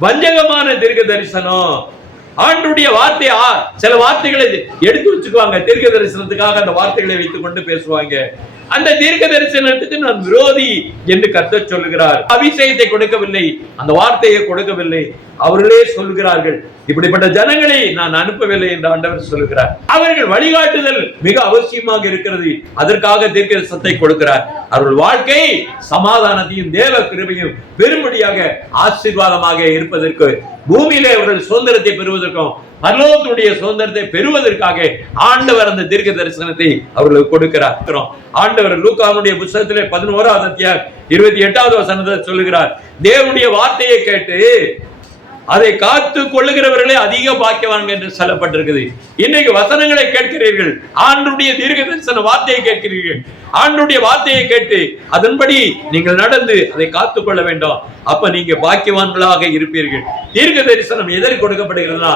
வஞ்சகமான தீர்க்க தரிசனம். ஆண்டுடைய வார்த்தை சில வார்த்தைகளை எடுத்து வச்சுக்குவாங்க, தீர்க்க தரிசனத்துக்காக அந்த வார்த்தைகளை வைத்துக் கொண்டு பேசுவாங்க. அந்த தீர்க்க தரிசனத்துக்கு நான் விரோதி என்று கர்த்தர் சொல்லுகிறார். அபிஷேகத்தை கொடுக்கவில்லை, அந்த வார்த்தையை கொடுக்கவில்லை, அவர்களே சொல்கிறார்கள். இப்படிப்பட்ட ஜனங்களை நான் அனுப்பவில்லை என்று ஆண்டவர் சொல்லுகிறார். அவர்கள் வழிகாட்டுதல் மிக அவசியமாக இருக்கிறது, அதற்காக தீர்க்க தரிசனத்தை கொடுக்கிறார். அவர்கள் வாழ்க்கை சமாதானத்தையும் தேவ கிருபையும் பெரும்படியாக ஆசீர்வாதமாக இருப்பதற்கு, பூமியிலே அவர்கள் சுதந்திரத்தை பெறுவதற்கும் பரலோகத்துடைய சுதந்திரத்தை பெறுவதற்காக ஆண்டவர் அந்த தீர்க்க தரிசனத்தை அவர்களுக்கு கொடுக்கிறார். ஆண்டவர் லூக்காவுடைய புத்தகத்திலே 11வது அத்தியாயம் 28வது வசனத்தை சொல்லுகிறார், தேவனுடைய வார்த்தையை கேட்டு அதை காத்து கொள்ளுகிறவர்களே அதிக பாக்கியவான்கள் என்று சொல்லப்பட்டிருக்குது. இன்னைக்கு வசனங்களை கேட்கிறீர்கள், ஆண்டவருடைய தீர்க்க தரிசன வார்த்தையை கேட்கிறீர்கள். ஆண்டவருடைய வார்த்தையை கேட்டு அதன்படி நீங்கள் நடந்து அதை காத்துக் கொள்ள வேண்டும். அப்ப நீங்க பாக்கியவான்களாக இருப்பீர்கள். தீர்க்க தரிசனம் எதற்கு கொடுக்கப்படுகிறதா?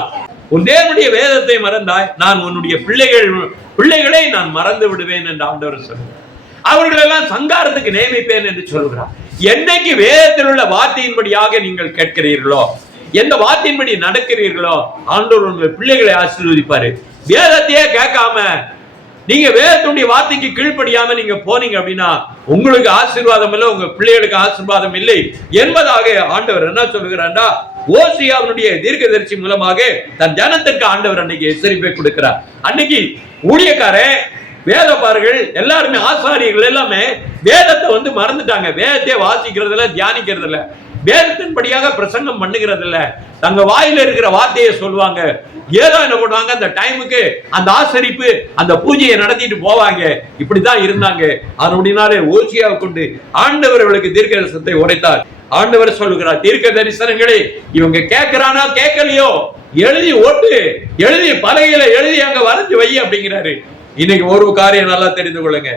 உன் தேவனுடைய வேதத்தை மறந்தாய், நான் உன்னுடைய பிள்ளைகளை நான் மறந்து விடுவேன் என்று ஆண்டவர் சொல்கிறார். அவர்களெல்லாம் சங்காரத்துக்கு நியமிப்பேன் என்று சொல்கிறார். என்னைக்கு வேதத்தில் உள்ள வார்த்தையின்படியாக நீங்கள் கேட்கிறீர்களோ, எந்த வார்த்தையின்படி நடக்கிறீர்களோ, ஆண்டவர் உங்கள் பிள்ளைகளை ஆசீர்வதிப்பாரு. வேதத்தையே கேட்காம நீங்க வேதத்துடைய வார்த்தைக்கு கீழ்ப்படியாம நீங்க போனீங்க அப்படின்னா உங்களுக்கு ஆசீர்வாதம் இல்லை, உங்க பிள்ளைகளுக்கு ஆசீர்வாதம் இல்லை என்பதாக ஆண்டவர் என்ன சொல்லுகிறார்னா, ஓசியாவுடைய தீர்க்கதரிசி மூலமாக தன் ஜனத்திற்கு ஆண்டவர் அன்னைக்கு எச்சரிப்பை கொடுக்கிறார். அன்னைக்கு ஊழியக்காரன் வேதப்பார்கள் எல்லாருமே ஆசாரியர்கள் எல்லாமே வேதத்தை மறந்துட்டாங்க. வேதத்தை வாசிக்கிறது இல்ல, தியானிக்கிறது இல்ல, வேதத்தின்படியாக பிரசங்கம் பண்ணுகிறது இல்ல. தங்க வாயில இருக்கிற வார்த்தையை சொல்லுவாங்க. ஏதோ என்ன பண்ணுவாங்க, அந்த டைமுக்கு அந்த ஆசரிப்பு அந்த பூஜையை நடத்திட்டு போவாங்க. இப்படித்தான் இருந்தாங்க. அதனாலே ஓசியாவை கொண்டு ஆண்டவர்களுக்கு தீர்க்க தரிசனத்தை உரைத்தார். ஆண்டவர் சொல்லுகிறார், தீர்க்க தரிசனங்களை இவங்க கேட்கிறானா கேட்கலையோ எழுதி ஓட்டு, எழுதி பலகையில எழுதி அங்க வரைஞ்சு வை அப்படிங்கிறாரு. இன்னைக்கு ஒரு காரியம் நல்லா தெரிந்து கொள்ளுங்க,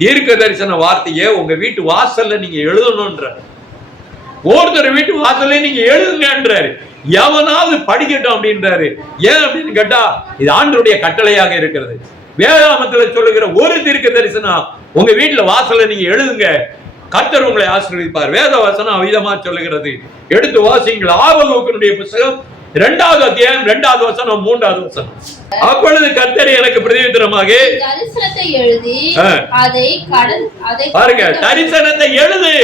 தீர்க்க தரிசன வார்த்தையை உங்க வீட்டு வாசல்ல நீங்க எழுதணும்ன்ற, ஒருத்தர் வீட்டு வாசல்ல நீங்க எழுதுங்கன்றாரு. எவனாவது படிக்கட்டும் அப்படின்றாரு. ஏன் அப்படின்னு கேட்டா, இது ஆண்டவருடைய கட்டளையாக இருக்கிறது. வேதாகமத்துல சொல்லுகிற ஒரு தீர்க்க தரிசனம் உங்க வீட்டுல வாசல்ல நீங்க எழுதுங்க, கர்த்தர் உங்களை ஆசீர்வதிப்பார். வேத வசனம் அவிதமா சொல்லுகிறது. எடுத்து வாசிங்கள். ஆபகுக்கினுடைய புத்தகம் 2வது அத்தியாயம் 2வது வசனம் 3வது வசனம். அப்பொழுது கர்த்தர் எனக்கு பிரதியுத்தரமாக தரிசனத்தை எழுதி அதை பாருங்க, தரிசனத்தை எழுது.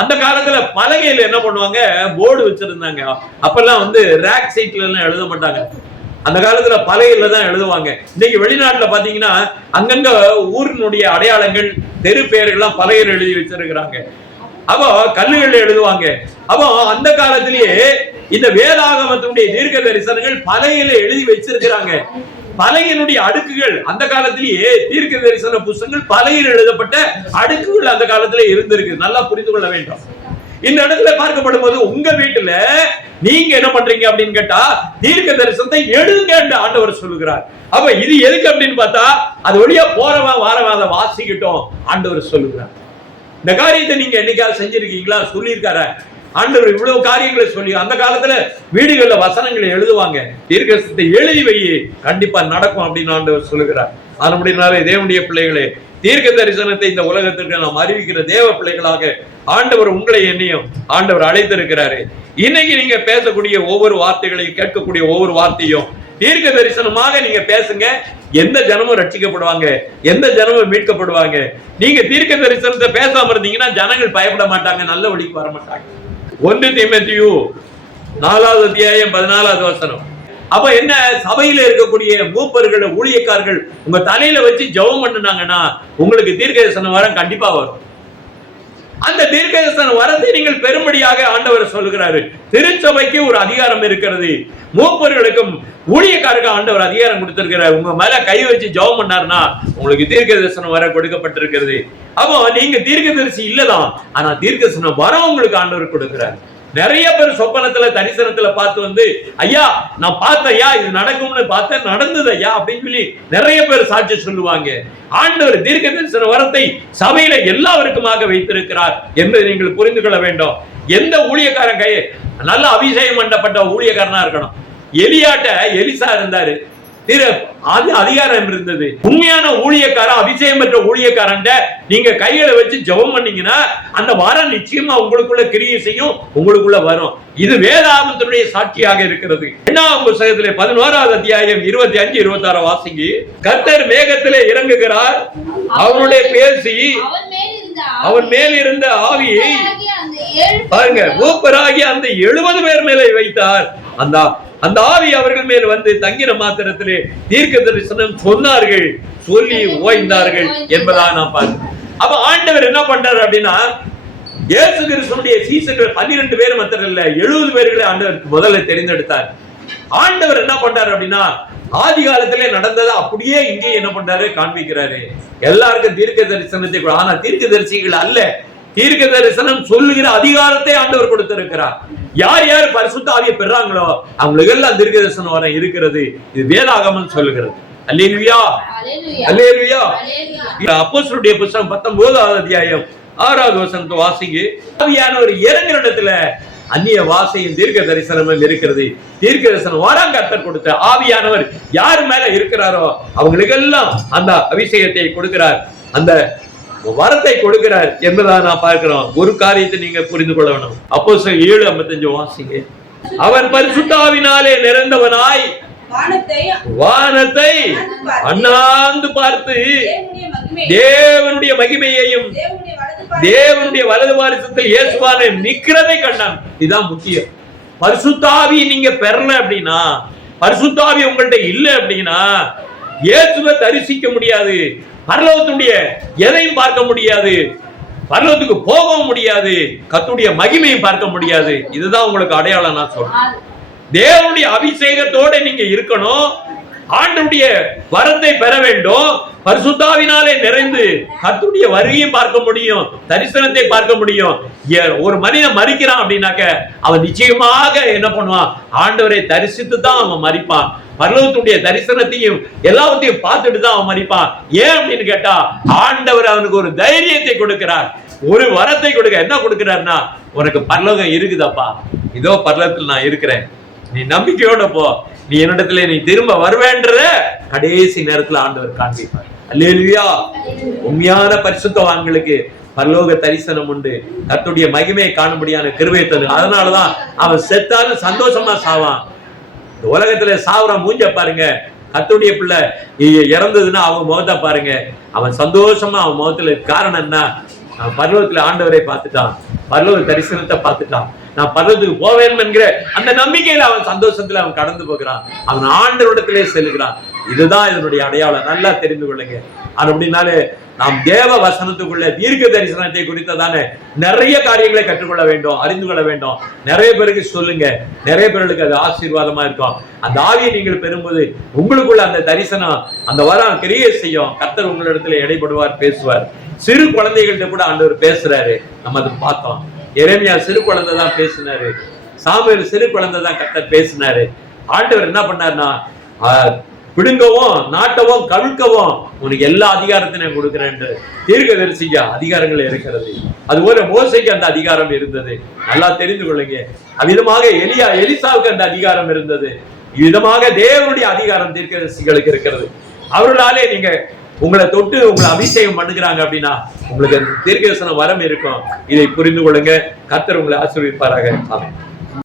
அந்த காலத்துல பலகையில என்ன பண்ணுவாங்க, போர்டு வச்சிருந்தாங்க. அப்பெல்லாம் ரேக் சீட்ல எல்லாம் எழுத மாட்டாங்க. அந்த காலத்துல பலகையில தான் எழுதுவாங்க. இன்னைக்கு வெளிநாட்டுல பாத்தீங்கன்னா அங்கங்க ஊரினுடைய அடையாளங்கள், தெரு பெயர்கள்லாம் பலகையில் எழுதி வச்சிருக்கிறாங்க. அப்போ கல்லுகள் எழுதுவாங்க. அப்போ அந்த காலத்திலேயே இந்த வேதாகமத்தினுடைய தீர்க்க தரிசனங்கள் பலகையில எழுதி வச்சிருக்கிறாங்க. பலகையினுடைய அடுக்குகள் அந்த காலத்திலேயே தீர்க்க தரிசன புத்தகங்கள் பலகையில் எழுதப்பட்ட அடுக்குகள் அந்த காலத்திலே இருந்திருக்கு. நல்லா புரிந்து கொள்ள வேண்டும். இந்த இடத்துல பார்க்கப்படும் போது உங்க வீட்டுல நீங்க என்ன பண்றீங்க அப்படின்னு கேட்டா, தீர்க்க தரிசனத்தை எழுதுங்க என்று ஆண்டவர் சொல்லுகிறார். அப்ப இது எதுக்கு அப்படின்னு பார்த்தா, அது வழியா போறவன் வாரவன் அதை வாசிக்கிட்டோம் ஆண்டவர் சொல்லுகிறார். இந்த காரியத்தை நீங்க என்னைக்காவது செஞ்சிருக்கீங்களா? சொல்லியிருக்காரு ஆண்டவர் இவ்வளவு காரியங்களை சொல்லி. அந்த காலத்துல வீடுகள்ல வசனங்களை எழுதுவாங்க. தீர்க்கதரிசனத்தை எழுதி வை, கண்டிப்பா நடக்கும் அப்படின்னு ஆண்டவர் சொல்லுகிறார். அதனுடையனாலே தேவனுடைய பிள்ளைகளே, தீர்க்க தரிசனத்தை இந்த உலகத்திற்கு நாம் அறிவிக்கிற தேவ பிள்ளைகளாக ஆண்டவர் உங்களை என்னையும் ஆண்டவர் அழைத்திருக்கிறாரு. இன்னைக்கு நீங்க பேசக்கூடிய ஒவ்வொரு வார்த்தைகளையும், கேட்கக்கூடிய ஒவ்வொரு வார்த்தையும் தீர்க்க தரிசனமாக நீங்க பேசுங்க. எந்த ஜனமும் ரட்சிக்கப்படுவாங்க, எந்த ஜனமும் மீட்கப்படுவாங்க. நீங்க தீர்க்க தரிசனத்தை பேசாம இருந்தீங்கன்னா ஜனங்கள் பயப்பட மாட்டாங்க, நல்ல வழிக்கு வர மாட்டாங்க. 1 தீமோத்தேயு 4வது அத்தியாயம் 14வது வசனம். அப்ப என்ன, சபையில இருக்கக்கூடிய மூப்பர்கள், ஊழியக்காரர்கள் உங்க தலையில வச்சு ஜெபம் பண்ணுனாங்கன்னா உங்களுக்கு தீர்க்க தரிசன வரம் கண்டிப்பா வரும். அந்த தீர்க்க தரிசன வரத்தை நீங்கள் பெரும்படியாக ஆண்டவர் சொல்லுகிறாரு. திருச்சபைக்கு ஒரு அதிகாரம் இருக்கிறது, மூப்பர்களுக்கும் ஊழியக்காரருக்கு ஆண்டவர் அதிகாரம் கொடுத்திருக்கிறார். உங்க மேல கை வச்சு ஜெபம் பண்ணாருன்னா உங்களுக்கு தீர்க்க தரிசனம் வர கொடுக்கப்பட்டிருக்கிறது. அப்போ நீங்க தீர்க்க தரிசி இல்லதான், ஆனா தீர்க்க தரிசனம் வரம் உங்களுக்கு ஆண்டவர் கொடுக்கிறார். நிறைய பேர் சொப்பனத்துல தரிசனத்துல பார்த்து ஐயா நான் பார்த்தேன், ஐயா இது நடக்கும்னு பார்த்தேன், நடந்தது ஐயா அப்படின்னு சொல்லி நிறைய பேர் சாட்சி சொல்லுவாங்க. ஆண்டவர் தீர்க்க தரிசன வரத்தை சபையில எல்லாருக்குமாக வைத்திருக்கிறார் என்று நீங்கள் புரிந்து கொள்ள வேண்டும். எந்த ஊழியக்காரன் நல்ல அபிஷேகம் பண்ணப்பட்ட ஊழியக்காரனா இருக்கணும். எலியாட்ட எலிசா இருந்தாரு, அதிகாரம் இருந்தது. உண்மையான ஊழியக்காரன், அபிஷேகம் பெற்ற ஊழியக்காரன் நீங்க கைகளை வச்சு ஜெபம் பண்ணீங்கன்னா அந்த வாரம் நிச்சயமா உங்களுக்குள்ள கிரியை செய்யும், உங்களுக்குள்ள வரும். இது வேதாகமத்தினுடைய சாட்சியாக இருக்கிறது. இரண்டாம் புத்தகத்திலே 11வது அத்தியாயம் 25, 26 வாசிங்க. கர்த்தர் மேகத்திலே இறங்குகிறார், அவனுடைய பேசி அவன் மேல் இருந்த ஆவியை பாருங்க மூப்பராகி அந்த 70 பேர் மேலே வைத்தார். அந்த ஆவி அவர்கள் மேல் வந்து தங்கின மாத்திரத்திலே தீர்க்க தரிசனம் சொன்னார்கள், சொல்லி ஓய்ந்தார்கள் என்பதாக நான் பார்க்கிறேன். அப்ப ஆண்டவர் என்ன பண்றாரு அப்படின்னா, இயேசு கிறிஸ்துவினுடைய சீசர்கள் 12 பேர் மாத்திரம் இல்ல, 70 பேர்களை ஆண்டவர் முதல்ல தெரிந்தெடுத்தார். ஆண்டவர் என்ன பண்றாரு அப்படின்னா, ஆதி காலத்திலே நடந்ததை அப்படியே இங்கே என்ன பண்றாரு காண்பிக்கிறாரு. எல்லாருக்கும் தீர்க்க தரிசனத்தை, ஆனா தீர்க்க தரிசிகள் அல்ல, தீர்க்க தரிசனம் சொல்லுகிற அதிகாரத்தை ஆண்டவர் கொடுத்திருக்கிறார். யார் யார் பரிசுத்த ஆவியை பெறாங்களோ அவங்களுக்கு எல்லாம் தீர்க்க தரிசனம் வர இருக்கிறது. இது வேதாகமம் சொல்லுகிறது. அல்லேலூயா, அல்லேலூயா. அப்போஸ்தலருடைய புத்தகம் 19வது அத்தியாயம் 6வது வசனத்தை வாசிங்க. ஆவியானவர் இறங்குற இடத்துல அந்நிய வாசையும் தீர்க்க தரிசனமும் இருக்கிறது. தீர்க்க தரிசனம் வாராங்க கர்த்தர் கொடுத்த ஆவியானவர் யார் மேல இருக்கிறாரோ அவங்களுக்கு எல்லாம் அந்த அபிஷேகத்தை கொடுக்கிறார், அந்த வரத்தை கொடுக்கிறார் என்பதை நான் பார்க்கிறோம். ஒரு காரியத்தை நீங்க புரிந்து கொள்ள வேணும். அப்போஸ்தலர் 7:55 வாசிங்க. அவன் பரிசுத்த ஆவியினாலே நிறைந்தவனாய் வானத்தை அண்ணாந்து பார்த்து தேவனுடைய மகிமையையும் தேவனுடைய வலது பாரிசத்தில் இயேசுவான நிக்கிறதை கண்டான். இதுதான் முக்கியம். பரிசுத்த ஆவி நீங்க பெறல அப்படின்னா, பரிசுத்த ஆவி உங்கள்ட்ட இல்ல அப்படின்னா இயேசுவை தரிசிக்க முடியாது, பரலோகத்துடைய எதையும் பார்க்க முடியாது, பரலோகத்துக்கு போகவும் முடியாது, கர்த்தருடைய மகிமையும் பார்க்க முடியாது. இதுதான் உங்களுக்கு அடையாளம். நான் சொல்றேன், தேவனுடைய அபிஷேகத்தோட நீங்க இருக்கணும், ஆண்டவருடைய வரத்தை பெற வேண்டும், பரிசுத்த ஆவியினாலே நிறைந்து கர்த்தருடைய வருகையும் பார்க்க முடியும், தரிசனத்தை பார்க்க முடியும். ஒரு மனிதன் மரிக்கிறான் அப்படின்னாக்க அவன் நிச்சயமாக என்ன பண்ணுவான், ஆண்டவரை தரிசித்து தான் அவன் மரிப்பான். பரலோகத்துடைய தரிசனத்தையும் எல்லாத்தையும் பார்த்துட்டு தான் அவன் மரிப்பான். ஏன் அப்படின்னு கேட்டா, ஆண்டவர் அவனுக்கு ஒரு தைரியத்தை கொடுக்கிறார், ஒரு வரத்தை கொடுக்க. என்ன கொடுக்கிறார்னா, உனக்கு பரலோகம் இருக்குதாப்பா, இதோ பரலோகத்தில் நான் இருக்கிறேன், நீ நம்பிக்கையோட போ, நீ என்னிடத்துல நீ திரும்ப வருவேன்றத கடைசி நேரத்துல ஆண்டவர் காண்பிப்பார். அல்லேலூயா. உண்மையான பரிசுத்தவான்களுக்கு பரலோக தரிசனம் உண்டு, கர்த்தருடைய மகிமையை காணும்படியான கிருபை தரும். அதனாலதான் அவன் செத்தாலும் சந்தோஷமா சாவான். இந்த உலகத்துல சாவுற மூஞ்ச பாருங்க, கர்த்தருடைய பிள்ளை இறந்ததுன்னா அவன் முகத்தை பாருங்க, அவன் சந்தோஷமா அவன் முகத்துல. காரணம் என்ன, அவன் பரலோகத்துல ஆண்டவரை பார்த்துட்டான், பரலோக தரிசனத்தை பார்த்துட்டான், நான் பரலோகத்துக்கு போவேன் என்கிற அந்த நம்பிக்கையில அவன் சந்தோஷத்துல அவன் கடந்து போகிறான், அவன் ஆண்டவரிடத்திலே செல்லுகிறான். இதுதான் இதனுடைய அடையாளம். நல்லா தெரிந்து கொள்ளுங்க. அப்படின்னாலே நாம் தேவ வசனத்துக்குள்ள தீர்க்க தரிசனத்தை குறித்ததான நிறைய காரியங்களை கற்றுக்கொள்ள வேண்டும், அறிந்து கொள்ள வேண்டும். நிறைய பேருக்கு சொல்லுங்க, நிறைய பேருக்கு அது ஆசீர்வாதமா இருக்கும். அந்த ஆவியை நீங்கள் பெறும்போது உங்களுக்குள்ள அந்த தரிசனம், அந்த வரம் கிரியை செய்யும். கர்த்தர் உங்களிடத்துல இடைப்படுவார், பேசுவார். சிறு குழந்தைகள்கிட்ட கூட ஆண்டவர் பேசுறாரு, நம்ம அதை பார்த்தோம். எரேமியா சிறு குழந்தை தான் பேசினாரு, சாமுவேல் சிறு குழந்தை தான் கர்த்தர் பேசினாரு. ஆண்டவர் என்ன பண்ணாருன்னா, பிடுங்கவும் நாட்டவும் கவிழ்க்கவும் உனக்கு எல்லா அதிகாரத்தையும் கொடுக்கிறேன். தீர்க்கதரிசிக்கு அதிகாரங்கள் இருக்கிறது, அதுபோல மோசைக்கு அந்த அதிகாரம் இருந்தது. நல்லா தெரிந்து கொள்ளுங்க. அவ்விதமாக எலிசாவுக்கு அந்த அதிகாரம் இருந்தது. இவ்விதமாக தேவனுடைய அதிகாரம் தீர்க்கதரிசிகளுக்கு இருக்கிறது. அவர்களாலே நீங்க உங்களை தொட்டு உங்களை அபிஷேகம் பண்ணுகிறாங்க அப்படின்னா உங்களுக்கு தீர்க்கதரிசன வரம் இருக்கும். இதை புரிந்து கொள்ளுங்க. கர்த்தர் உங்களை ஆசீர்வதிப்பாராக. ஆமென்.